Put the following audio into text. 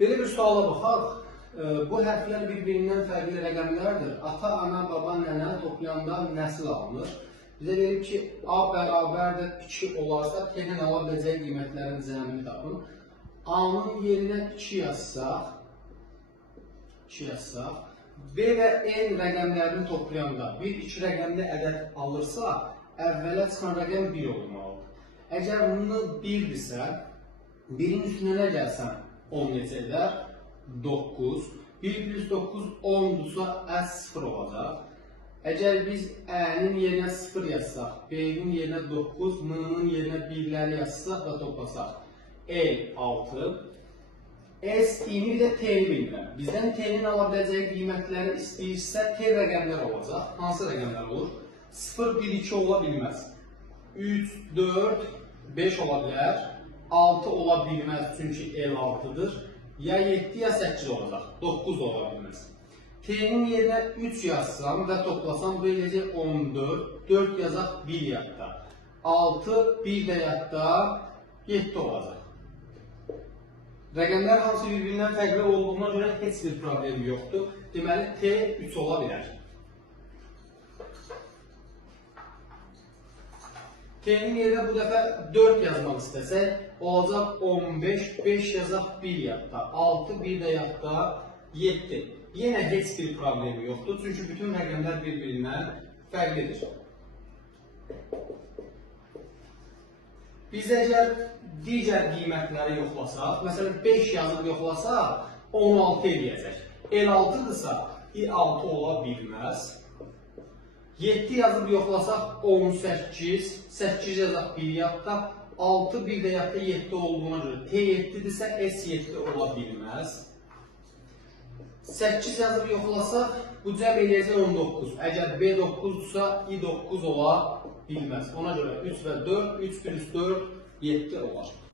Belə bir suala baxaq. Bu hərflər bir-birindən fərqli rəqəmlərdir. Ata, ana, baba, nənə toplayanda nəsil alınır. Bizə verib ki, A bərabərdir 2 olarsa, T-nin ala biləcəyi qiymətlərin cəmini tapın. A-nın yerinə 2 yazsaq, B və N rəqəmlərini toplayanda 1-2 rəqəmli ədəd alırsa, əvvələ çıxan rəqəm 1 olmalıdır. Əgər bunu 1-dirsə, 1-in üstünə nə gəlsən 10 necə edər? 9. 1 plus 9 10-dursa, ə 0 olacaq. Əgər biz ə-nin yerinə 0 yazsaq, B-nin yerinə 9, N-nin yerinə 1-ləri yazsaq və toplasaq, L 6, S 20 də T-ni bilmirəm. Bizdən T-nin ala biləcəyi qiymətləri istəyirsə, T rəqəmlər olacaq. Hansı rəqəmlər olur? 0, 1, 2 ola bilməz. 3, 4, 5 ola bilər. 6 ola bilməz, çünki L 6-dır. Ya 7 ya 8 olacaq. 9 ola bilməz. T-nin yerinə 3 yazsam və toplasam, böyləcə 14. 4 yazaq 1 yadda. 6, 1 də yadda 7 olacaq. Rəqəmlər hamısı bir-birindən fərqli olduğuna görə heç bir problem yoxdur. Deməli, T 3 ola bilər. T-nin yerinə bu dəfə 4 yazmaq istəsək, olacaq 15, 5 yazaq 1 yadda, 6, 1 də yadda 7. Yenə heç bir problemi yoxdur, çünki bütün rəqəmlər bir-birindən fərqlidir. Biz əgər digər qiymətləri yoxlasaq, məsələn 5 yazıb yoxlasaq, 16 eləyəcək. L6-dırsa, I6 ola bilməz. 7 yazıb yoxlasaq 18, 8 yazaq 1 yadda, 6 1 də yadda 7 olduğuna görə T7-dirsə S7 ola bilməz. 8 yazıb yoxlasaq, bu cəm eləyəcək 19. Əgər B9-dursa, I9 ola bilməz. Ona görə 3 və 4, 3 plus 4, 7 olar.